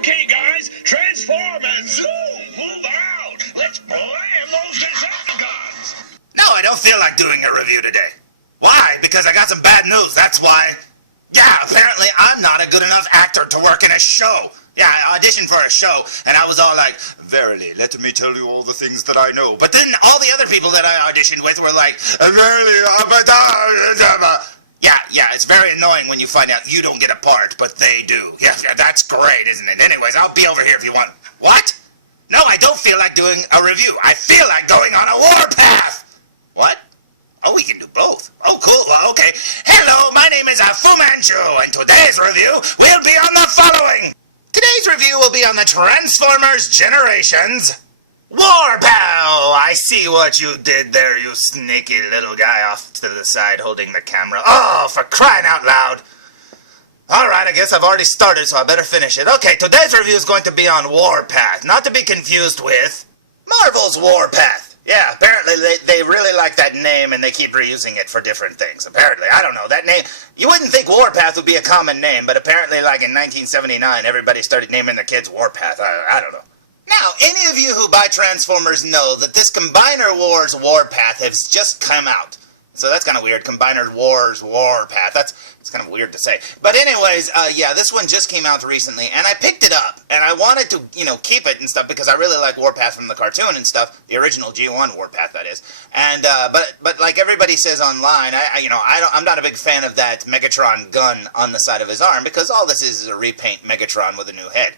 Okay, guys, transform and zoom! Move out! Let's blam those Decepticons! No, I don't feel like doing a review today. Why? Because I got some bad news, that's why. Yeah, apparently I'm not a good enough actor to work in a show. Yeah, I auditioned for a show, and I was all like, verily, let me tell you all the things that I know. But then all the other people that I auditioned with were like, verily, yeah, it's very annoying when you find out you don't get a part, but they do. Yeah, that's great, isn't it? Anyways, I'll be over here if you want. What? No, I don't feel like doing a review. I feel like going on a warpath. What? Oh, we can do both. Oh, cool. Well, okay. Hello, my name is Fu Manchu, and today's review will be on the following. Today's review will be on the Transformers Generations Warpath. I see what you did there, you sneaky little guy off to the side holding the camera. Oh, for crying out loud. Alright, I guess I've already started, so I better finish it. Okay, today's review is going to be on Warpath, not to be confused with Marvel's Warpath. Yeah, apparently they really like that name and they keep reusing it for different things. Apparently, I don't know, that name, you wouldn't think Warpath would be a common name, but apparently like in 1979, everybody started naming their kids Warpath. I don't know. Now, any of you who buy Transformers know that this Combiner Wars Warpath has just come out. So that's kind of weird. Combiner Wars Warpath. It's kind of weird to say. But anyways, yeah, this one just came out recently, and I picked it up, and I wanted to, keep it and stuff because I really like Warpath from the cartoon and stuff, the original G1 Warpath, that is. And but like everybody says online, I'm not a big fan of that Megatron gun on the side of his arm because all this is a repaint Megatron with a new head.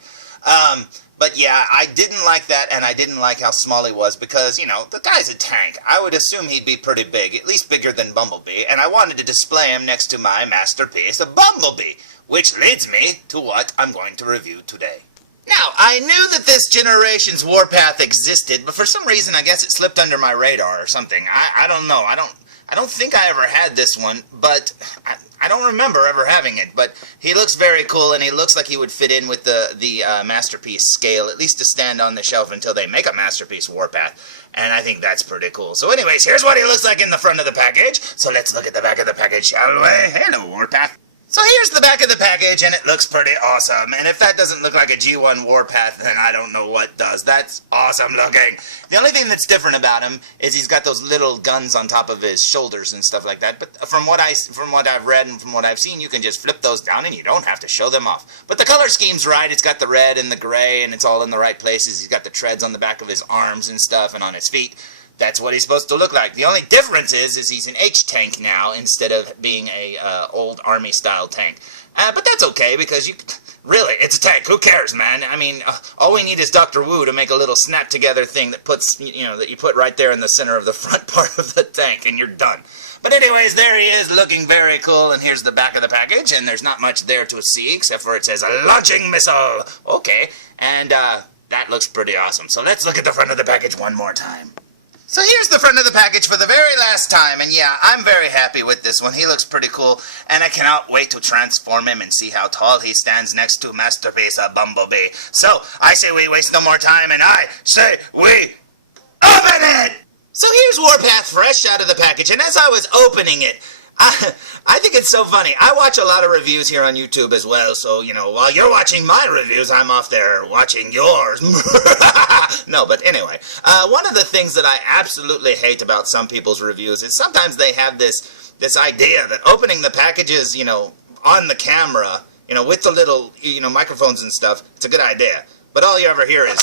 But yeah, I didn't like that, and I didn't like how small he was because, the guy's a tank. I would assume he'd be pretty big, at least bigger than Bumblebee, and I wanted to display him next to my masterpiece of Bumblebee, which leads me to what I'm going to review today. Now, I knew that this Generations Warpath existed, but for some reason I guess it slipped under my radar or something. I don't know. I don't think I ever had this one, but I don't remember ever having it, but he looks very cool, and he looks like he would fit in with the Masterpiece scale, at least to stand on the shelf until they make a Masterpiece Warpath, and I think that's pretty cool. So anyways, here's what he looks like in the front of the package, so let's look at the back of the package, shall we? Hello, Warpath. So here's the back of the package, and it looks pretty awesome. And if that doesn't look like a G1 Warpath, then I don't know what does. That's awesome looking. The only thing that's different about him is he's got those little guns on top of his shoulders and stuff like that. But from what I've read and from what I've seen, you can just flip those down and you don't have to show them off. But the color scheme's right. It's got the red and the gray, and it's all in the right places. He's got the treads on the back of his arms and stuff and on his feet. That's what he's supposed to look like. The only difference is he's an H-tank now instead of being a old army-style tank. But that's okay because really, it's a tank. Who cares, man? I mean, all we need is Dr. Wu to make a little snap-together thing that puts, that you put right there in the center of the front part of the tank, and you're done. But anyways, there he is, looking very cool, and here's the back of the package, and there's not much there to see except for it says a launching missile. Okay, and that looks pretty awesome. So let's look at the front of the package one more time. So here's the front of the package for the very last time, and yeah, I'm very happy with this one. He looks pretty cool, and I cannot wait to transform him and see how tall he stands next to Masterpiece of Bumblebee. So, I say we waste no more time, and I say we open it! So here's Warpath fresh out of the package, and as I was opening it, I think it's so funny. I watch a lot of reviews here on YouTube as well, so, while you're watching my reviews, I'm off there watching yours. No, but anyway, one of the things that I absolutely hate about some people's reviews is sometimes they have this idea that opening the packages, on the camera, with the little, microphones and stuff, it's a good idea. But all you ever hear is...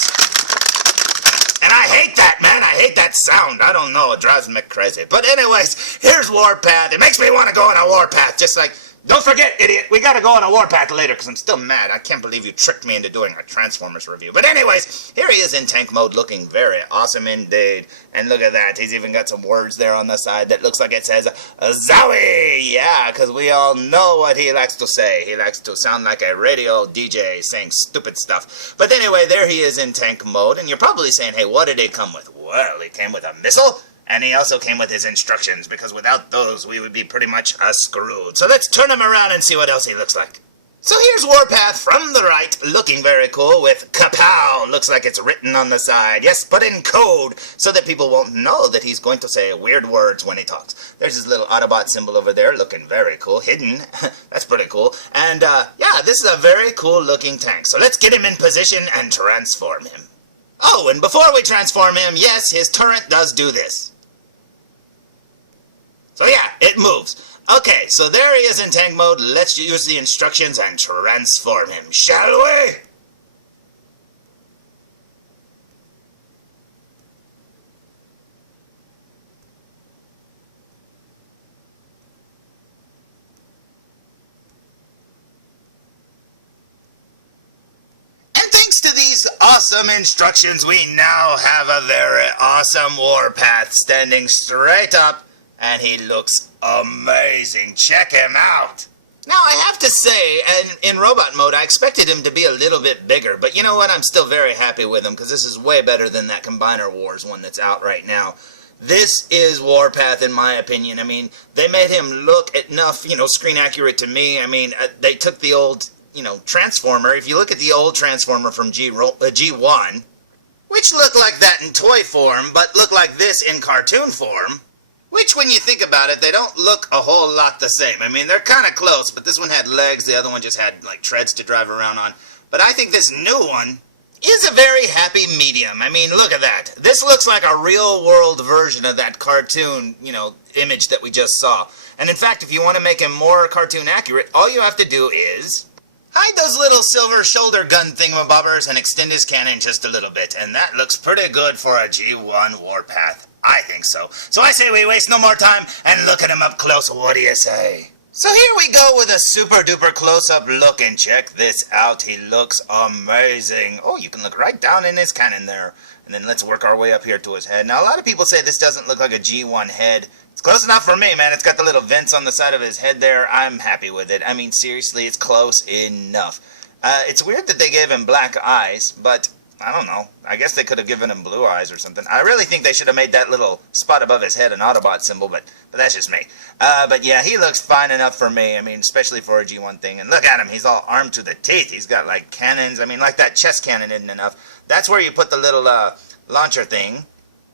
And I hate that, man. I hate that sound. I don't know. It drives me crazy. But anyways, here's Warpath. It makes me want to go on a Warpath. Just like, don't forget, idiot, we got to go on a Warpath later because I'm still mad. I can't believe you tricked me into doing a Transformers review. But anyways, here he is in tank mode looking very awesome indeed. And look at that. He's even got some words there on the side that looks like it says, ZOWIE. Yeah, because we all know what he likes to say. He likes to sound like a radio DJ saying stupid stuff. But anyway, there he is in tank mode. And you're probably saying, hey, what did he come with? Well, he came with a missile. And he also came with his instructions, because without those, we would be pretty much screwed. So let's turn him around and see what else he looks like. So here's Warpath from the right, looking very cool with KA-POW. Looks like it's written on the side. Yes, but in code, so that people won't know that he's going to say weird words when he talks. There's his little Autobot symbol over there, looking very cool, hidden. That's pretty cool. And, yeah, this is a very cool looking tank. So let's get him in position and transform him. Oh, and before we transform him, yes, his turret does do this. So yeah, it moves. Okay, so there he is in tank mode. Let's use the instructions and transform him, shall we? And thanks to these awesome instructions, we now have a very awesome Warpath standing straight up. And he looks amazing. Check him out. Now, I have to say, and in robot mode, I expected him to be a little bit bigger. But you know what? I'm still very happy with him, because this is way better than that Combiner Wars one that's out right now. This is Warpath, in my opinion. I mean, they made him look enough, screen accurate to me. I mean, they took the old, Transformer. If you look at the old Transformer from G1, which looked like that in toy form, but look like this in cartoon form, which, when you think about it, they don't look a whole lot the same. I mean, they're kind of close, but this one had legs, the other one just had, like, treads to drive around on. But I think this new one is a very happy medium. I mean, look at that. This looks like a real-world version of that cartoon, image that we just saw. And in fact, if you want to make him more cartoon accurate, all you have to do is hide those little silver shoulder gun thingamabobbers and extend his cannon just a little bit. And that looks pretty good for a G1 Warpath. I think so. So I say we waste no more time and look at him up close. What do you say? So here we go with a super duper close-up look, and check this out. He looks amazing. Oh, you can look right down in his cannon there. And then let's work our way up here to his head. Now, a lot of people say this doesn't look like a G1 head. It's close enough for me, man. It's got the little vents on the side of his head there. I'm happy with it. I mean, seriously, it's close enough. It's weird that they gave him black eyes, but I don't know. I guess they could have given him blue eyes or something. I really think they should have made that little spot above his head an Autobot symbol, but that's just me. But yeah, he looks fine enough for me. I mean, especially for a G1 thing. And look at him. He's all armed to the teeth. He's got, like, cannons. I mean, like that chest cannon isn't enough. That's where you put the little launcher thing.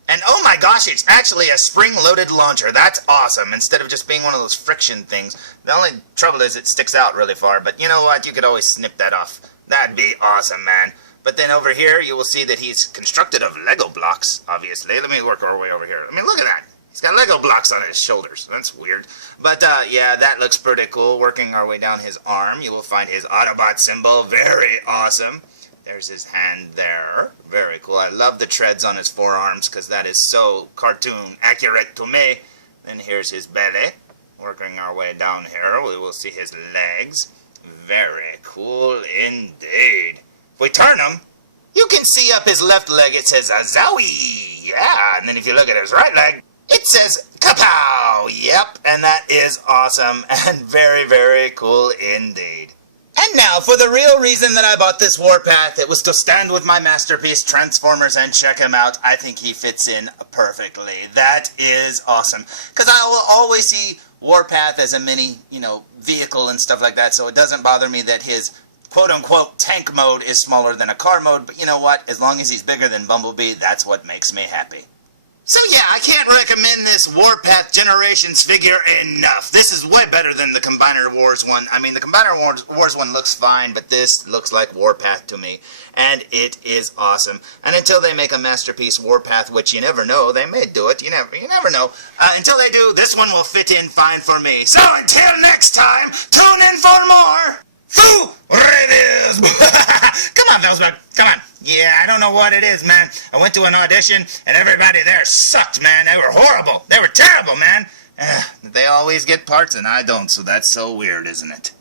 And oh my gosh, it's actually a spring-loaded launcher. That's awesome, instead of just being one of those friction things. The only trouble is it sticks out really far, but you know what? You could always snip that off. That'd be awesome, man. But then over here, you will see that he's constructed of Lego blocks, obviously. Let me work our way over here. I mean, look at that. He's got Lego blocks on his shoulders. That's weird. But, yeah, that looks pretty cool. Working our way down his arm, you will find his Autobot symbol. Very awesome. There's his hand there. Very cool. I love the treads on his forearms, because that is so cartoon accurate to me. Then here's his belly. Working our way down here, we will see his legs. Very cool indeed. If we turn him, you can see up his left leg it says ZOWIE. Yeah, and then if you look at his right leg, it says KA-POW. Yep, and that is awesome and very, very cool indeed. And now, for the real reason that I bought this Warpath, it was to stand with my masterpiece Transformers and check him out. I think he fits in perfectly. That is awesome. Because I will always see Warpath as a mini, vehicle and stuff like that, so it doesn't bother me that his quote-unquote tank mode is smaller than a car mode, but you know what? As long as he's bigger than Bumblebee, that's what makes me happy. So yeah, I can't recommend this Warpath Generations figure enough. This is way better than the Combiner Wars one. I mean, the Combiner Wars one looks fine, but this looks like Warpath to me, and it is awesome. And until they make a masterpiece Warpath, which you never know, they may do it, you never know. Until they do, this one will fit in fine for me. So until next time, tune in for more Foo Reviews. Come on, felzbug, come on. Yeah, I don't know what it is, man. I went to an audition, and everybody there sucked, man. They were horrible. They were terrible, man. They always get parts, and I don't, so that's so weird, isn't it?